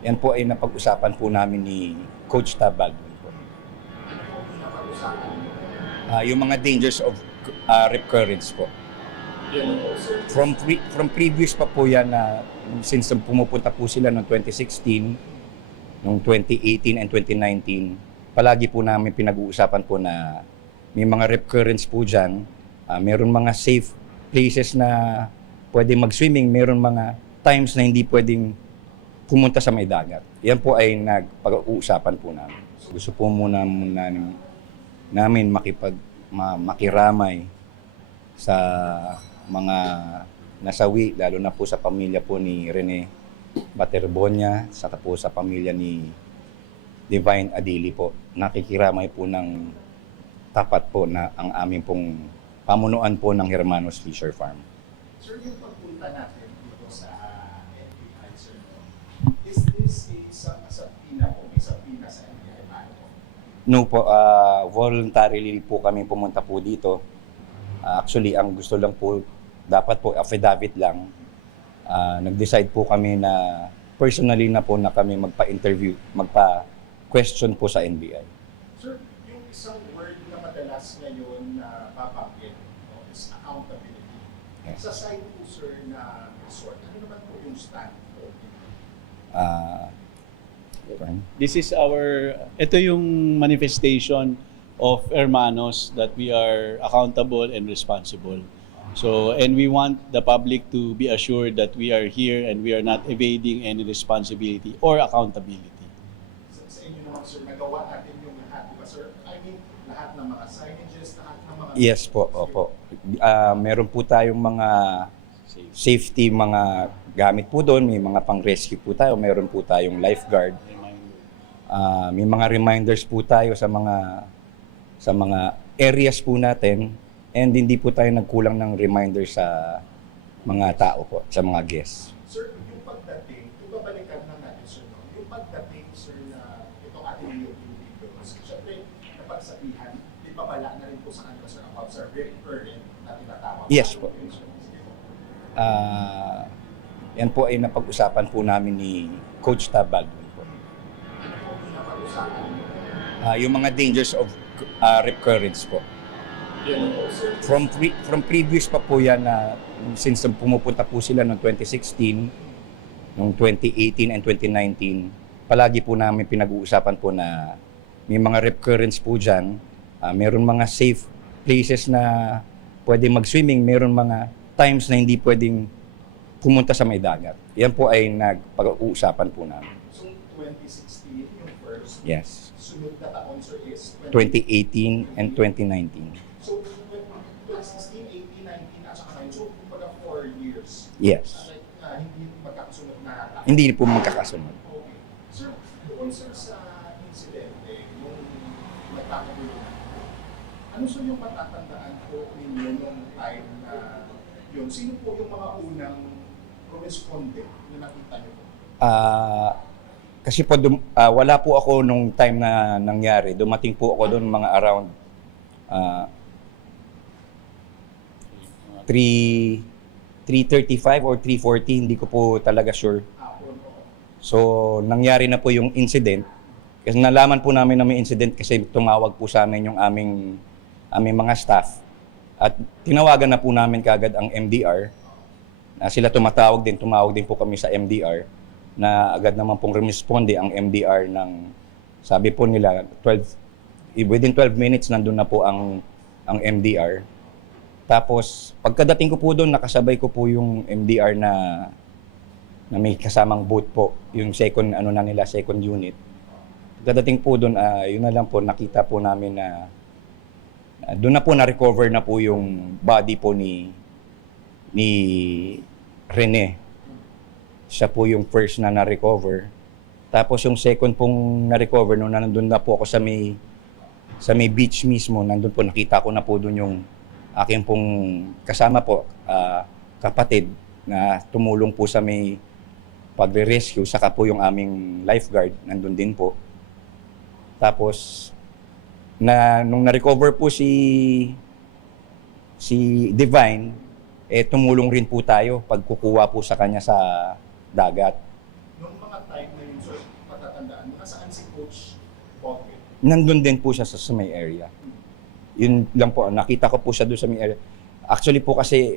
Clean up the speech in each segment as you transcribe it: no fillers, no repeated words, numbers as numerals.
Yan po ay napag-usapan po namin ni Coach Tab Baldwin po. Yung mga dangers of rip currents po. From previous pa po yan na since pumupunta po sila noong 2016, noong 2018 and 2019, palagi po namin pinag-uusapan po na may mga rip currents po dyan. Meron mga safe places na pwede mag-swimming, meron mga times na hindi pwedeng pumunta sa may dagat. Yan po ay nagpag-uusapan po namin. Gusto po muna namin makiramay sa mga nasawi, lalo na po sa pamilya po ni Rene Baterbonia, saka po sa pamilya ni Divine Adili po. Nakikiramay po ng tapat po na ang aming pong pamunuan po ng Hermanos Fisher Farm. Sir, yung pagpunta natin dito sa NBI, sir, is this isang asapina po, may sapina sa NBI ano po? No po, voluntarily po kami pumunta po dito. Actually, ang gusto lang po, dapat po affidavit lang. Nag-decide po kami na personally na po na kami magpa-interview, magpa-question po sa NBI. Sir, yung isang word na madalas ngayon na babanggit is accountability. Yes. Sa side po, sir, na resort, ano naman po yung stand po? Ito yung manifestation of Hermanos that we are accountable and responsible. So, and we want the public to be assured that we are here and we are not evading any responsibility or accountability. Sa inyo naman, sir, nagawa natin yung lahat, di ba, sir? I mean, lahat ng mga signages, lahat ng mga... Yes po, opo. Meron po tayong mga safety, mga gamit po doon. May mga pang-rescue po tayo. Meron po tayong lifeguard. May mga reminders po tayo sa mga areas po natin. And hindi po tayo nagkulang ng reminder sa mga tao po, sa mga guests. Sir, yung pagdating, kung babalikan na natin, sir, no? Yung pagdating, sir, na itong ating yung video, kasi syempre, napagsabihan, di ba bala na rin po sa kanila, sir, about sa rip current na tinatawag? Yes po. Yan po ay napag-usapan po namin ni Coach Tab Baldwin po. Napag-usapan. Yung mga dangers of rip currents po. Yan po, sir. From previous pa po yan na since pumupunta po sila noong 2016, noong 2018 and 2019, palagi po namin pinag-uusapan po na may mga rip currents po dyan. Meron mga safe places na pwede mag-swimming, meron mga times na hindi pwedeng pumunta sa may dagat. Yan po ay nagpag-uusapan po namin. So, 2016, yung first. Yes. Sunod na taon, sir, is 2018 and 2019. So, 2016, 18, 19, at saka 9. So, kumbaga 4 years. Yes. Like, hindi magkakasunod na taon. Hindi po magkakasunod. Okay. Sir, doon, sir, sa insidente, yung nagkakabuluhan, ano sir yung matatandaan po ninyo nung time na yun? Sino po yung mga unang correspondent na nakita niyo po? Kasi po wala po ako nung time na nangyari. Dumating po ako doon mga around 3:35 or 3:40, hindi ko po talaga sure. Hapon po. So, nangyari na po yung incident. Kasi nalaman po namin na may incident kasi tumawag po sa amin yung aming mga staff. At tinawagan na po namin kagad ang MDR. Sila tumawag din po kami sa MDR na agad naman pong responde ang MDR ng, sabi po nila, within 12 minutes nandun na po ang MDR. Tapos, pagkadating ko po doon, nakasabay ko po yung MDR na may kasamang boat po, yung second unit. Pagkadating po doon, yun na lang po, nakita po namin na doon na po na-recover na po yung body po ni Rene. Siya po yung first na na-recover. Tapos yung second pong na-recover, nung nandun na po ako sa may beach mismo, nandun po, nakita ko na po doon yung aking pong kasama po, kapatid, na tumulong po sa may pagre-rescue, saka po yung aming lifeguard, nandun din po. Tapos, nung na-recover po si Divine, tumulong rin po tayo pagkukuha po sa kanya sa dagat. Nung mga time na yun, sir, patatandaan mo, nasaan si Coach Bogwin? Nandun din po siya sa may area. Yun lang po, nakita ko po siya doon sa may area. Actually po kasi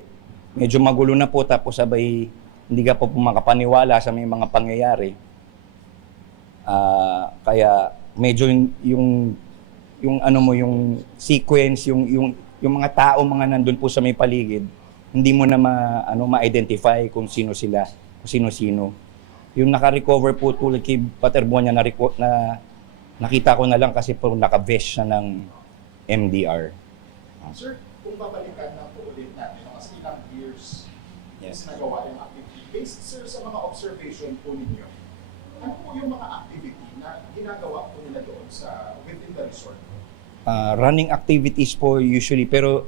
medyo magulo na po tapos sabay hindi ka po makapaniwala sa may mga pangyayari. Kaya medyo yung ano mo yung sequence yung mga tao mga nandun po sa may paligid hindi mo na ma-identify kung sino sila, kung sino-sino. Yung naka-recover po tulad kay Paterbonia na nakita ko na lang kasi po naka-vest siya ng MDR. Sir, kung babalikan na po ulit natin, kasi ilang years Yes. nagawa yung activity. Based, sir, sa mga observation po ninyo, ano po yung mga activity na ginagawa po nila doon within the resort? Running activities po usually pero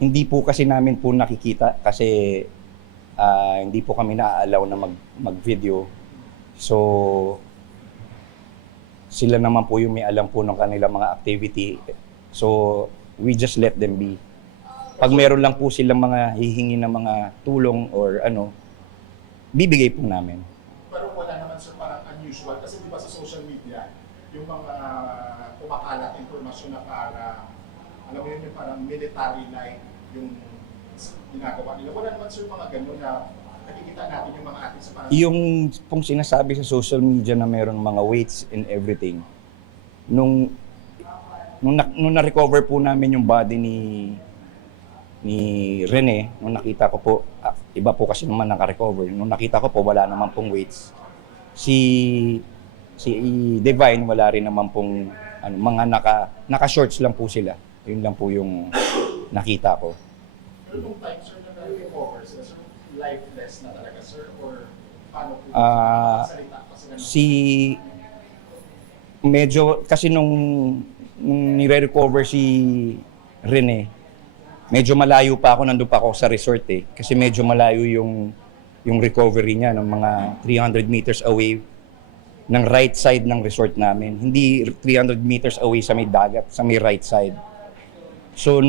hindi po kasi namin po nakikita kasi hindi po kami na-allow na mag-video. So sila naman po yung may alam po ng kanilang mga activity. So we just let them be. Pag meron lang po silang mga hihingi ng mga tulong or ano, bibigay po namin. Pero wala naman, sir, parang unusual kasi di ba sa social media, yung mga kumakalat informasyon na para, alam mo yun, yung parang military-like yung ginagawa nila. Wala naman, sir, mga ganun na nakikita natin yung mga atin sa parang... Yung pong sinasabi sa social media na meron mga weights and everything, nung na-recover po namin yung body ni Rene, nung nakita ko po, iba po kasi naman naka-recover, nung nakita ko po wala naman pong weights. Si Divine wala rin naman pong mga naka-shorts lang po sila. Yun lang po yung nakita ko. Pero nung time, sir, na na-recover sila, sir, lifeless na talaga, sir, or paano po salita pa sila? Medyo, kasi nung nire-recover si Rene, medyo malayo pa ako, nandun pa ako sa resort eh. Kasi medyo malayo yung recovery niya ng mga 300 meters away ng right side ng resort namin. Hindi 300 meters away sa may dagat, sa may right side. So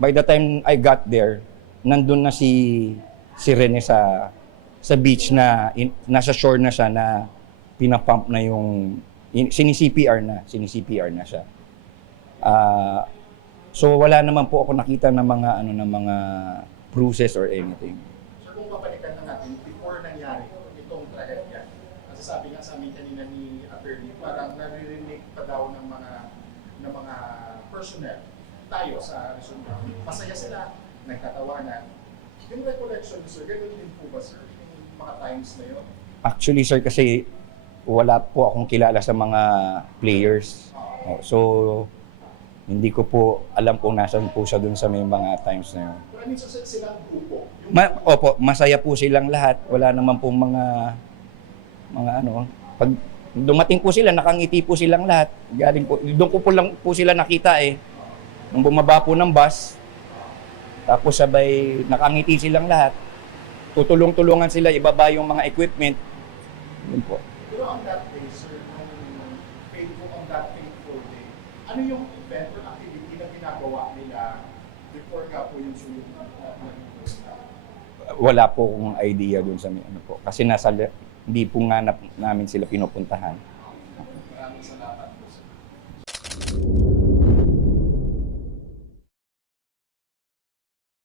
by the time I got there, nandun na si Rene sa beach na nasa shore na siya na pinapump na sini-CPR na siya. So wala naman po ako nakita ng mga bruises or anything. Sir, kung babalikan na natin, before nangyari itong trahedya, kasi sabi nga sa amin kanina ni attorney, parang naririnig pa daw ng mga personnel tayo sa resort. Masaya sila, nagtatawanan. Yung recollection, sir, ganun din po ba, sir, yung mga times na yun? Actually sir, kasi wala po akong kilala sa mga players. So hindi ko po alam kung nasaan po siya dun sa may mga times na yun. Pero I mean, so silang grupo? Opo, masaya po silang lahat. Wala naman pong mga pag dumating po sila, nakangiti po silang lahat. Galing po, doon ko po lang po sila nakita eh. Nung bumaba po ng bus, tapos sabay nakangiti silang lahat. Tutulong-tulungan sila, ibaba yung mga equipment. Yun po. Pero on that day, sir, on that fateful day, ano yung event or activity na ginagawa nila before nga po yung sunod na Wala po akong idea dun sa ano po. Kasi hindi po nga namin sila pinupuntahan. Maraming salamat.